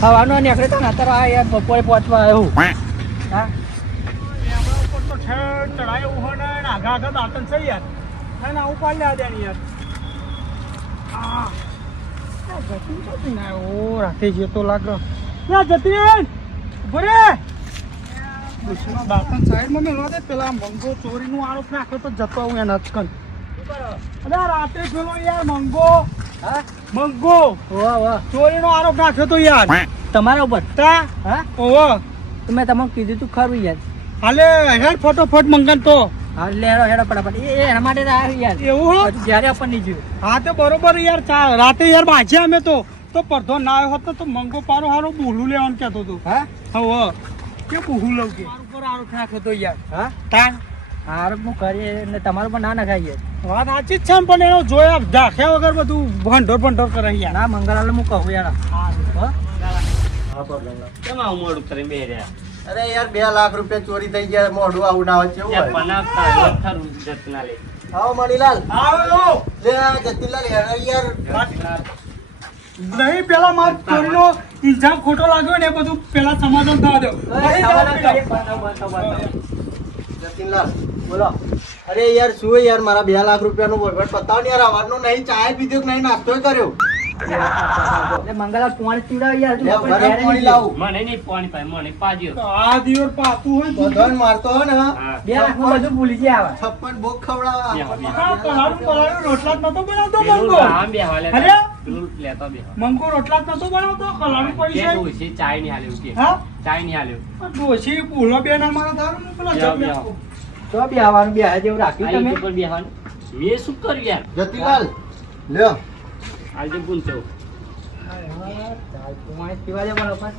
હવાનો નીકળે તો ને અત્યારે આ યાર બપોરે પહોંચવા આવ્યો હા ઉપર તો ચડાયું હોય ને આગા આગા દાંતન છે યાર ના આવું પાડી લે દેની યાર જતીન જતીન આવ્યો રાતે જતો લાગે જતીન બરે દાંતન સાઈડમાં મેળવા દે પેલા મંગો ચોરીનો આરોપ નાખ્યો તો જતો આવું એના જ કન અરે રાતે પેલો યાર મંગો હા મંગો વાહ વાહ ચોરીનો આરોપ નાખ્યો તો યાર તમારા ઉપર તા હા ઓહો તો મેં તમને કીધું તું ખરું યાર હાલે હેડ ફટોફટ મંગન તો હા હેડો હેડો ફટાફટ એ એના માટે તો આવ્યો યાર એવું હો હજુ જ્યારે આપણને નહીં જોયું હા તો બરોબર યાર રાતે યાર બાજ્યા અમે તો પડધો ના આવ્યો હતો તો મંગો પારો હારો બોલું લેવાનું કહેતો હતો હા હવે કે બહુ લઉં કે ઉપર આરોપ નાખ્યો તો યાર હા તાન આરોપ હું કરીએ એટલે તમારું પણ ના નખાઈએ વાત સાચી જ છે પણ એનો જોયા ઝાખ્યા વગર બધું ભંડોર કરે યાર ના મંગળવારે હું કહું યાર હા કેમ આવું મોડું કરીને બે રહ્યા અરે યાર 2 લાખ રૂપિયા ચોરી થઈ ગયા મોઢું આવું ના હોય કેવું હોય બનાવતા ખરું જતના લે આવો મણીલાલ આવો લે જતીનલાલ યાર નહીં પેલા માર ચોરીનો ઇલ્ઝામ ખોટો લાગ્યો ને એ બધું પેલા સમાધાન થવા દો જતીનલાલ બોલો અરે યાર શું યાર મારા 2 લાખ રૂપિયાનું વહીવટ બતાવો ને યાર અવારનો નહીં ચાય પીધો કે નહીં નાસ્તો કર્યો એટલે મંગળવાર પોણી પીવડાવી યાર તું લે, બપોરે ગરમ ઘેરે પાણી નહીં લાવું મને નહીં પાણી પાય મને પાજ્યો આ દિવસ પાતું હોય ને બધાને મારતો હોય ને હા 2 લાખમાં બધું ભૂલી જાય આવે 56 ભોગ ખવડાવવા પલાળું રોટલા જ નતો બનાવતો પેલું મંગો આમ બે હાલે અરે? પેલું લેતો બે મંગો રોટલા જ નતો બનાવતો કલાડું પડી કે છે ડોશી ચાય નહીં હાલ્યું કે હા ચાય નહીં હાલ્યું આ ડોશી ભૂલો બેન અમારા દારૂ ને પેલા બેહો, જગ બેહો. નાખો. તો બી આવવાનું બી આ જેવું રાખ્યું આ તમે ઉપર બેહવાનું મેં શું કર્યું યાર જતીનલાલ લ્યો આજે પૂછો પોણી પીવા દે બરોબર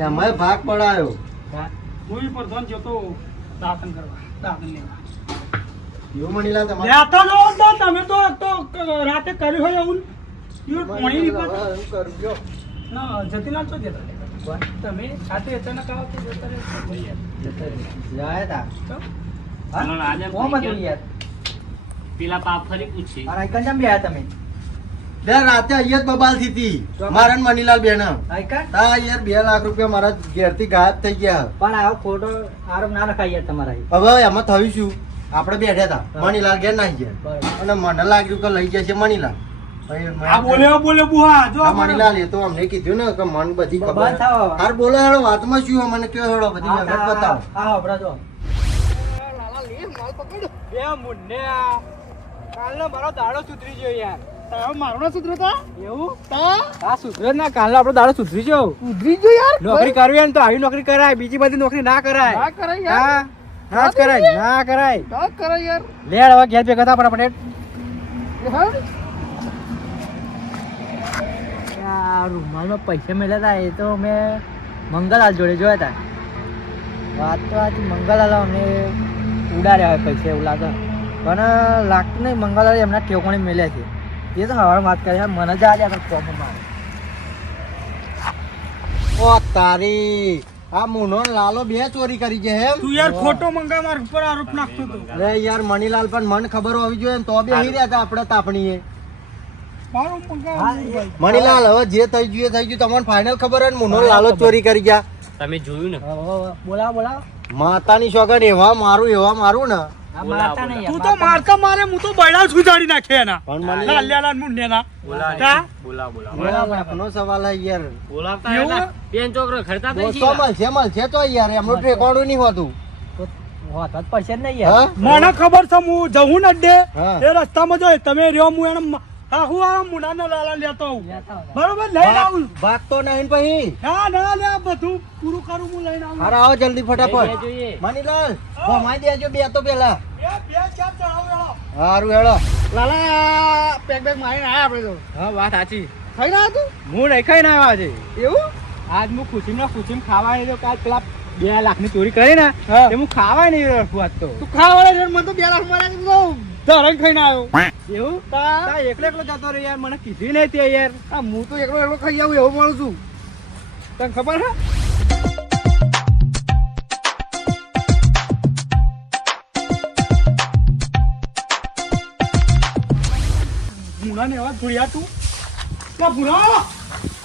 એમાં ભાગ પડાયો હા હું ઈ પ્રધાન જતો દાતન કરવા દાતન લેવા એવું મણીલાલ તમારે લેતા જો તો તમે તો રાતે કર્યું હોય એવું ઈ પાણી ની પાછળ. હું કરું જો ના જતીલાલ તો જતા તમે સાથે અચાનક આવો તો જતા રહેશો. જાય તા અને આજે કોમ હતું યાર પેલા પાપ ફરી પૂછી આ આઈકન જમ બેહ્યા તમે લે રાતે અહીંયા જ બબાલ થી હતી મારા ને મણીલાલ બેન આઈકન હા યાર 2 લાખ રૂપિયા મારા ઘેરથી ગાયબ થઈ ગયા પણ આવો ખોટો આરોપ ના નખાય યાર તમારા અહીં. હવે એમાં થયું શું આપણે બેઠા હતા મણીલાલ ઘેર નાહી ગયા બરાબર અને મને લાગ્યું કે લઈ જશે મણીલાલ આ બોલે બુહા જો હા, મણીલાલ એ તો અમને કીધું ને કે મન બધી બંધ ખબર થાવ. હાર બોલો હેડો વાતમાં શું હોય મને કયો હેડો બધી વિગત બતાવો હા હોબળા જો બે મુન્ને કાલનો મારો દાડો સુધરી ગયો યાર તારો મારો ના સુધરતા એવું આ સુધરે ના કાલનો આપણો દાડો સુધરી ગયો સુધરી ગયો યાર નોકરી કરવી હોય ને તો આવી નોકરી કરાય બીજી બધી નોકરી ના કરાય ના કરાય યાર હા ના જ કરાય ના કરાય ના કરાય યાર લેડ હવે ઘેર ભેગા થા ફટાફટ હા આ રૂમાલમાં પૈસા મળ્યા હતા એ તો મેં મંગલાલ જોડે જોયા હતા વાત તો આજે મંગલાલ અમે ઉડાડ્યા હોય પૈસા એવું લાગે પણ લાગતું નહીં મંગલાલ એમના ઠેકોણે મળ્યા છે એ તો હવારે વાત કરે છે મને જ આલ્યા હતા કોમમાં ઓ તારી આ મુનો ને લાલો બે ચોરી કરી છે એમ તું યાર ખોટો મંગા માર ઉપર આરોપ નાખતો તો અરે યાર મણીલાલ પણ મને ખબર હોવી જોઈએ ને તો બી અહીં રહ્યા હતા આપણે તાપણીએ મારો મંગા હા, ભાઈ. મણીલાલ હવે જે થઈ ગયું એ થઈ ગયું તમને ફાઇનલ ખબર હોય ને મુનો ને લાલો જ ચોરી કરી ગયા તમે જોયું ને બોલાવો બોલાવો માતાની સોગન એવા મારું ને આ મારતા નહીં તું તો મારતા મારે હું તો બૈડા સુધારી નાખે એના પણ મણીલાલ લાલ્યાલાલ મુન્નેના બોલા બોલા બોલાવો આપનો સવાલ હે યાર બોલાવતા એવું? એટલે પેન ચોકરો ખરતા થઈ દોસ્તો મળશે તો યાર એમનું ઠેકાણું નહીં હોતું તો હોત જ પડશે જ નહીં યાર હા મને ખબર છે હું જવું ને અડ્ડે હા. એ રસ્તામાં જોઈ તમે રહ્યો હું એને હા હું આ મુનાના લાલા લેતો આવું લેતા આવો. બરોબર લઈને આવું ભાગતો નહીં પછી ના ના લે બધું પૂરું કરું હું લઈને આવું હારા આવો જલ્દી ફટાફટ જોઈએ મણીલાલ ભમાઈ દેજો બે તો પેલા બે ચાર ચડાવ વેળો. હારું હેડો લાલા પેક બેક મારીને આયા આપણે તો હા વાત સાચી થઈ ના તું હું નહીં ખાઈને આવ્યો આજે એવું આજ હું ખુશીમ ખાવા નહીં તો કાલ પેલા 2 લાખની ચોરી કરી ને હા. એ હું ખાવા નહીં રહ્યો આજ તો તું ખાવાળા છે મને તો 2 લાખ મળ્યા છે તો ધરણ ખાઈને આવ્યો એવું તા તા એકલો જતો રહ્યો યાર મને કીધું નહીં તે યાર આ હું તો એકલો ખાઈ આવું એવું મળું છું તને ખબર હે મુનાને એવા જોડ્યા તું લા ભૂરા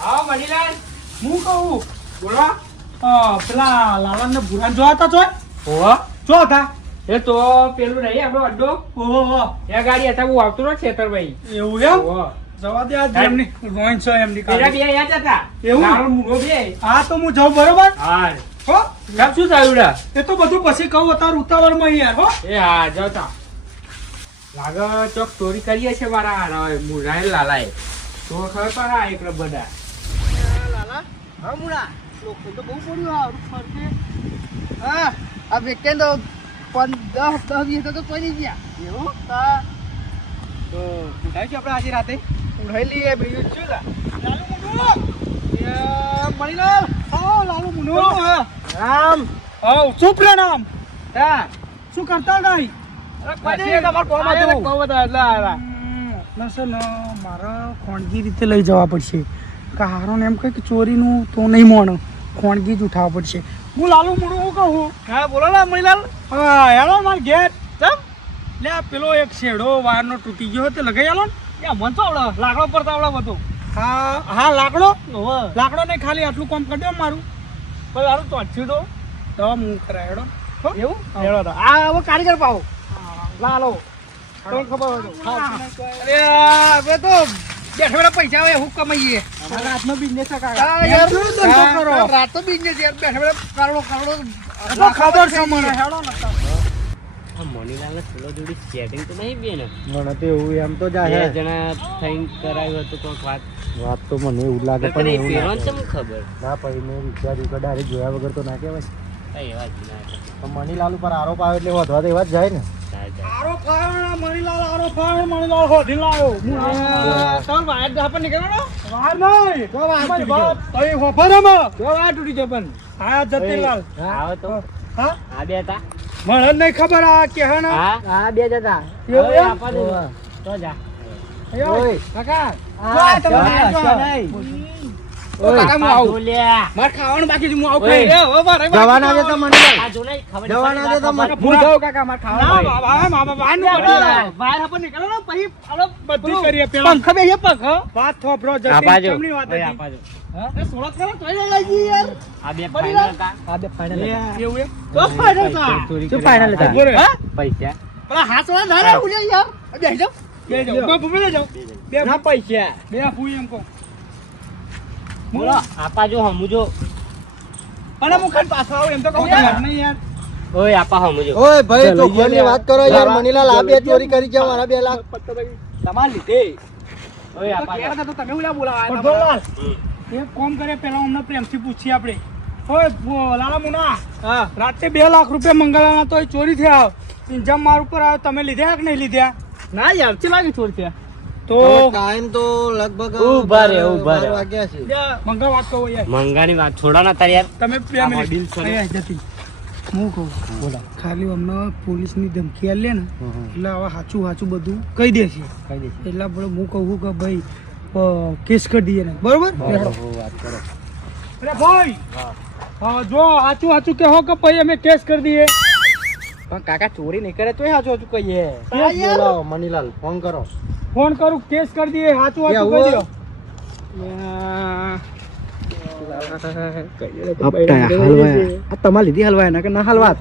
આવો મણીલાલ. હું કહું બોલો પેલા લાલા ને ભૂરા જોયા હતા ચોય ઓહો. જો હતા એ તો પેલું નહીં આપણો અડ્ડો. ઓહો એ ગાડી હતા હું આવતો રહ્યો છેતરભાઈ. એવું એમ ઓહો. જવા દે આ એમની રોઈન છે એમની પેલા કાઢી. બે યાદ હતા. એવું? નાનો મૂળો બે. હા તો હું જાઉં બરોબર હા. હો કેમ શું થયું રા? એ તો બધું પછી કહું અત્યારે ઉતાવળમાં યાર હો એ હા જતા. લાગે ચોક ચોરી કરીએ છે મારા મુરાય લાલાએ. તો ખબર પડે આ એક બધા. લાલા હા મુડા લોકો તો બહુ પડ્યું આ ફરતે હા આ વેકેન્ડ 10 દિવસ તો કોઈ નહીં ગયા એવું હા તો ઉઠાવી છે આપણે આજે રાતે ઉઠાઈ લઈએ બીજું શું લા લાલુ મુનો એ મણીલાલ હા લાલુ મુનો રામ હા ચૂપ રે નામ હા શું કરતા નહીં પછી તમાર કોમ હતું કોમ હતા એટલે આવ્યા નસન મારા ખોણગી રીતે લઈ જવા પડશે કારણ એમ કહે કે ચોરીનું તો નહીં મોણ ખોણગી જ ઉઠાવવા પડશે હું લાલુ મુડું હું કહું હા બોલો ને મણીલાલ હા હેલો માર ઘેર ચમ લે આ પેલો એક શેડો વાયરનો તૂટી ગયો તે લગાઈ આલો ને એ મન તો આવડે લાકડો પડતા આવડે બધું હા હા લાકડો હોવે લાકડો નહીં ખાલી આટલું કામ કરી દે મારું પણ હારું તો અચ્છું તો તો હું કરાય હેડો એવું હેડો તો આ હવે કારીગર પાવો લાલો તમને ખબર હોય તો અરે હવે તો બેઠા બેઠા પૈસા આવે હું કમાઈએ રાતનો બિઝનેસ છે હા, કાકા યાર, શું ધંધો કરો રાત તો બિઝનેસ યાર બેઠા બેઠા કરોડો તો ખબર છે મને હેડો ને મણીલાલ થોડો જોડી સેટિંગ તો નહીં બે ને. મને તો એવું એમ તો બે જાય જણા થઈને કરાયું હતું કોઈક વાત. વાત તો મને એવું લાગે નકર પણ એ એવું ના પેલો ને કહેવાય. ચમ ખબર. ના પછી મેં વિચાર્યું કે ડાયરેક્ટ જોયા વગર તો ના કહેવાય. કઈ વાત ના કરે. તો મણીલાલ ઉપર આરોપ આવે એટલે વધવા તો એવા જ જાય ને. ચાલ, ચાલ. આરો ફાણ મણીલાલ આરો ફાણ મણીલાલ હોધી લાયો તમાર વાયર તો આપણને નીકળવાનો વાર નહીં તો વાર અમારી તૂટી વાત તઈ હોફર અમે તો વાયર તૂટી જાય પણ હા જતીલાલ આવો તો. હા આ બે હતા. મને જ નહીં ખબર આ કે હે ને હા. હા બે જતા એવું હવે એમ? આપવા દે. તો જા. ઓય, કાકા હા, તમે હા, આવજો. હા. ઓ કાકા હું આવું જો લ્યા. મારે ખાવાનું બાકી છે હું આવું ઓય. ખાઈ હવે મારે જવાના છે તો મણીલાલ. આ જો નહીં, ખબર જવાના પડી છે તો વાત હું જાઉં કાકા મારે ના ખાવાનું બાબા મા બાબા નું વાયર કરી વાયર આપણને નીકળવાનો પછી આલો બધી કરીએ પેલા પંખ બે છે પંખ વાત થોભરો આપાજો. જતી કેમની વાત ઓય, હતી આપાજો. એ સોળત કરો તોય લઈ લાગી યાર આ બે બની ફાઇનલ હતા. હા બે ફાઇનલ એવું એમ તો ફાઇનલ હતા ચોરી શું કરી ફાઇનલ હતા બોલે. હા પૈસા. પેલા હાથ વાળા ના રે ઉલ્યા યાર બેસી જાઓ બે જાઓ બે જાઓ બે ના પૈસા બે ફૂઈ એમ કહો બોલો આપા જો હમુજો. અને હું ખાલી પાછો આવું એમ તો કહું યાર. યાર નહીં યાર ઓય આપા હમુજો. ઓય ભાઈ ચાલો, ચોખવટની યાર. વાત કરો યાર. લાવા. મણીલાલ આ બે ચોરી કરી ગયા મારા 2 લાખ. તમાર લીધે ઓય આપા જો. તો તમે ઉલ્યા બોલાવા પટોલાલ હમ. એક કોમ કરે પેલા અમને પ્રેમથી પૂછીએ આપણે ઓય લાલા મુના હા રાતે 2 લાખ રૂપિયા મંગળાના તો એ ચોરી થયા ઇન્જામ માર ઉપર આવ્યો તમે લીધા કે નહીં લીધા ના યાર ચી લાગી છોડ છે તો હવે ટાઈમ તો લગભગ ઊભા રહે, ઊભા રહે. 12 વાગ્યા છે. મંગળ વાત કહો યાર મંગાની વાત છોડો ને તાર યાર. તમે 2 આ મિનિટ ડીલ કરો. અહીંયા જતી હું કહું બોલા ખાલી અમને પોલીસની ધમકી આલે ને એટલે હવે સાચું સાચું બધું કહી દેશે કહી દે. એટલે આપણે હું કહું કે ભાઈ કેસ કરી દઈએ ને બરોબર વાત કરો. અરે ભાઈ હા જો સાચું સાચું કહો કે ભાઈ અમે કેસ કરી દઈએ પણ કાકા ચોરી નહીં કરે તોય હાચું હાચું કહીએ કેસ બોલાવો મણીલાલ ફોન કરો. ફોન કરું કેસ કરી દઈએ સાચું સાચું એવું કહી દો તમારે લીધી હલવાય ના કે ના હલવાત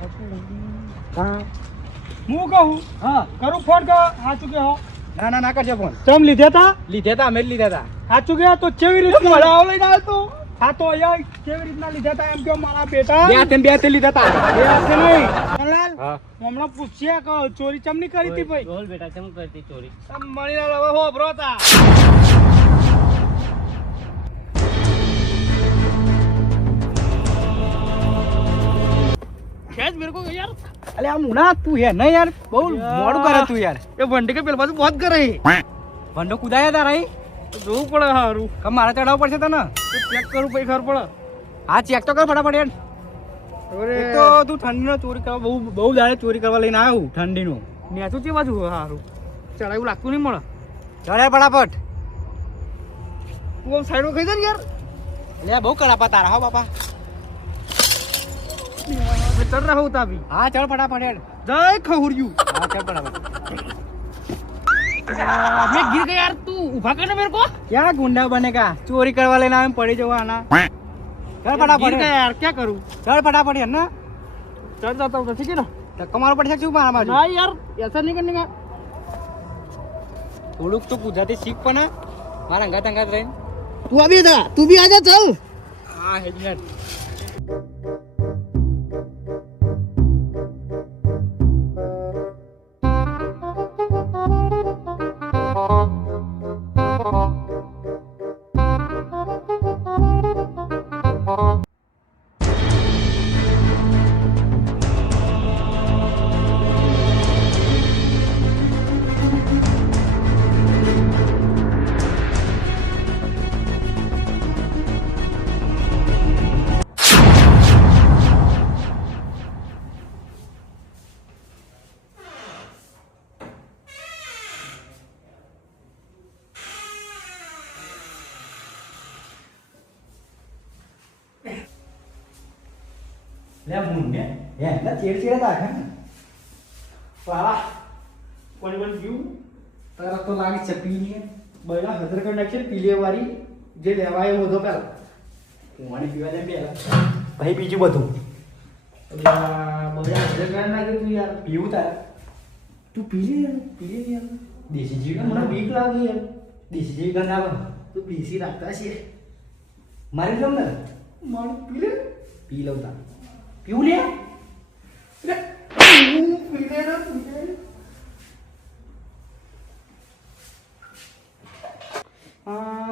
હું કહું હા કરું ફોન કર સાચું કહો ના ના ના કરજો ફોન ચમ લીધા તા લીધે તા અમે જ લીધા તા સાચું કહો તો કેવી રીતે મળાવો લઈને આવ્યો તો હા તો અહીંયા કેવી રીતના લીધા તા એમ કે મારા બેટા બે હાથે લીધા તા એ હાથે નહીં કમલાલ, હા. હમણાં પૂછ્યા કે ચોરી ચમની કરી હતી ભાઈ બોલ બેટા કેમ કરતી ચોરી? મણીલાલ હવે હોભરો તા ખેંચ મેરે કો યાર અલે આ મુના તું હે ના યાર બહુ મોડું કરે તું યાર એ વંડી કે પેલા બાજુ બહુ કરે વંડો કુદાયા તા રહી જોવું પડે હારું કે મારે ચડાવવું પડશે તને ચેક કરું પછી ખબર પડે હા ચેક તો કર ફટાફટ યાર એક તો તું ઠંડીનો ચોરી કરવા બહુ બહુ દાડે ચોરી કરવા લઈને આવ્યો ઠંડીનો નેચું છે બાજુ હારું ચડાવું લાગતું નહીં મળે ચડે ફટાફટ તું આમ સાઈડમાં ખાઈ જાય ને યાર લે બહુ કરાપા તારા હો બાપા ચડ રહા હું તાબી હા ચડ ફટાફટ યાર જય ખહુર્યું હા ચડ ફટાફટ मैं गिर गया यार, तू उठा कर ना मेरे को। क्या गुंडा बनेगा, चोरी करवा लेना है, पड़ी जाओ आना। चल फटाफट गिर गया यार, क्या करूं? चल फटाफट है ना, चल जाता हूँ, ठीक है ना? धक्का मारो पड़ सकते मारा बाजू। नहीं यार, ऐसा नहीं करने का। થોડુંક તો ગુજરાતી શીખ પણ મારા અંગાત અંગાત રહીને तू अभी इधर, तू भी आजा, चल। હા હેડમેટ લે મુન્ને એટલે ચેડચેડ રાખે ને वाह, कौन बन क्यों? તારા તો લાગે છે પીને બૈલા હદર કરી નાખશે પીલે વાળી જે લેવાય એ બધો પેલા પાણી પીવા લે પેલા ભાઈ બીજું બધું બૈલા હદર કરી નાખે તું યાર પીવું તારે તું પી લે યાર દેશી જીવ મને બીક લાગે યાર દેશી જીવ ગંધ આવે તું દેશી રાખતા છે મારી લઉં ને મારું પી લે પી લઉં તાર પીવું લે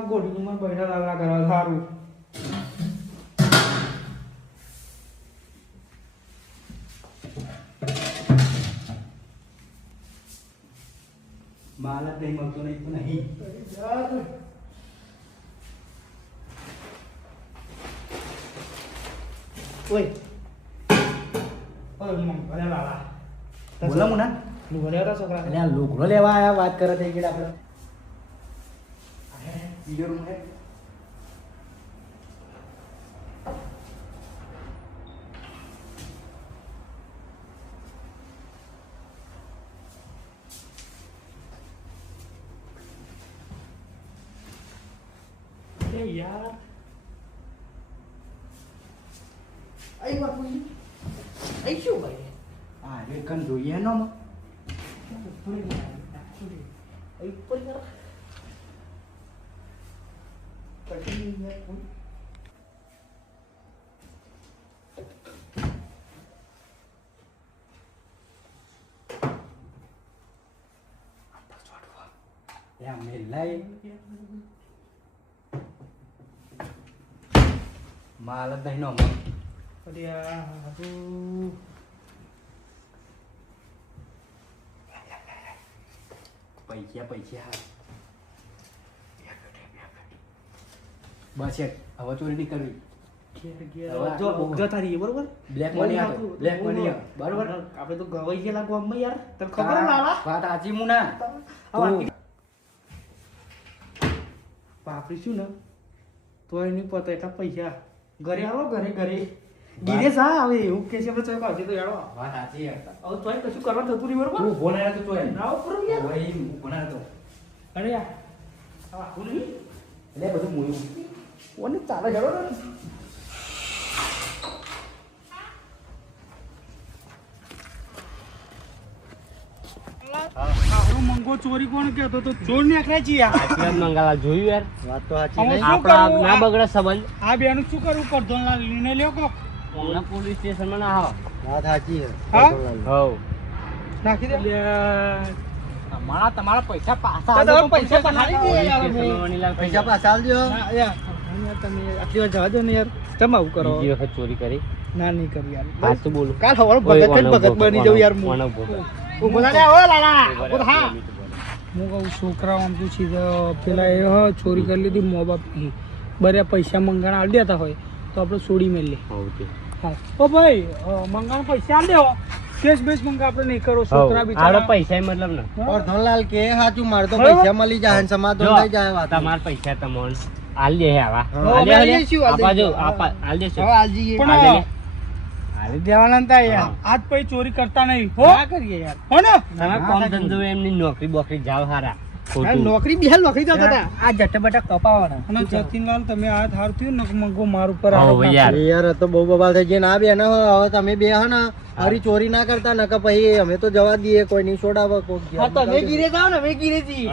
ગોળીનું મને બૈઠા લાગલા કરવા સારું માલ જ નહીં મળતો નહીં તો નહીં ઓય अरे लाला, બોલા મુના बोले रहा छोकरा। એટલે આ લુગડો લેવા આયા વાત કરે છે કે આપણે બીજો રૂમ હે अरे यार, આઈ બાપુજી आई क्यों भाई? હા રે કન જોઈએ નો ऊपर यार, યા મેલાય માલ જ નહીં નો अरे यार, तू પૈસા પૈસા બસ એક હવે ચોરી નહીં કરવી जो बोगदा था रही बरोबर। બ્લેક મની હતો બ્લેક મની બરોબર આપણે તો ગવાઈ ગયેલા ગામમાં યાર, તને ખબર લાલા? વાત સાચી મુના હવે પાપડી શું ને તો એની પતા એટલા પૈસા ઘરે આવો, ઘરે ઘરે ગીરે સા આવે એવું કે છે, આપણે ચોક આવશે તો યાર વાત સાચી યાર હવે તોય કશું કરવા થતું નહીં બરોબર। તું બોલાય તો તોય ના ઉપર યાર, ભાઈ બોલાય તો અરે યાર હવે આખું નહીં એટલે બધું મોયું કોને ચાલે જડો ને મંગો ચોરી કોણ કહેતો તો ચોર ને આખરે છે યાર। મંગાલા જોયું યાર વાત તો સાચી હવે નહીં શું આપણા કરવું? ના બગડે સંબંધ આ બેનું શું કરવું? કરધોનલાલ નિર્ણય લ્યો કોક હમણાં પોલીસ સ્ટેશનમાં ના આવો વાત સાચી છે હા? હવ નાખી દે તમારા પૈસા પાછા તો તમે પૈસા પહાડી દે યાર અમે. મણીલાલ પૈસા પાછા આલજો ના, યાર તમે આટલી વાર જવા દો ને યાર, તમે આવું કરો? બીજી વખત ચોરી કરી ના નહીં કરું યાર, સાચું બોલું કાલ સવારે ભગત થઈને ભગત બની જાઉં યાર હું. ઊભો થા લે, ઓ લાલા, ઊભો થા. હું કહું છોકરાઓ આમ તો સીધા પેલા એ ચોરી કરી લીધી મો બાપની, બર્યા પૈસા મંગાણા આલ દેતા હોય તો આપણે છોડી મેલીએ. હા ઓ ભાઈ, મંગાણા પૈસા આલ દેવો, કેસ બેસ મંગા આપણે નહીં કરો, છોકરા બિચારા પૈસા મતલબ ને और धनलाल के हाचू मार तो बराबर? पैसा मली जाए ने समाधान થઈ જાય વાત તમારા પૈસા તમોન આલ દે હે આવા હા, આલ દે, આલ આલ દે. દઈશું, આલ આપા જો દઈશું. આપા આલ દેશો હવે આલજી પણ આલ દે. હાલી દેવાના નતા યાર, આજ પછી ચોરી કરતા નહીં હો, ના કરીએ યાર હો ને? તમે કોમ ધંધો એમની નોકરી બોકરી જાવ હારા નોકરી બિહાર નોકરી જતા હતા આ જટબટા કપાવાના અને જતીનલાલ તમે આ થાર થયું ને મંગો માર ઉપર હો આરોપ યાર. નાખ્યો. યાર આ તો બહુ બબાલ થઈ ગયા ના બે ને હવે તમે બે હા ને હરી ચોરી ના કરતા નકર પછી અમે તો જવા દઈએ કોઈ નહીં છોડાવે કોક હા તમે ગીરે જાઓ ને અમે ગીરે જઈએ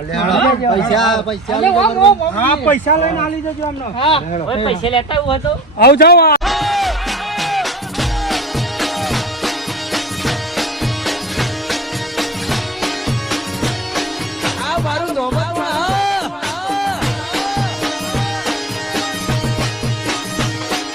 પૈસા અલે, ઓમ, ઓમ, ઓમ. હા પૈસા લઈને આલી જજો અમને હા, ઓય પૈસા લેતા આવું હતો આવ જાઓ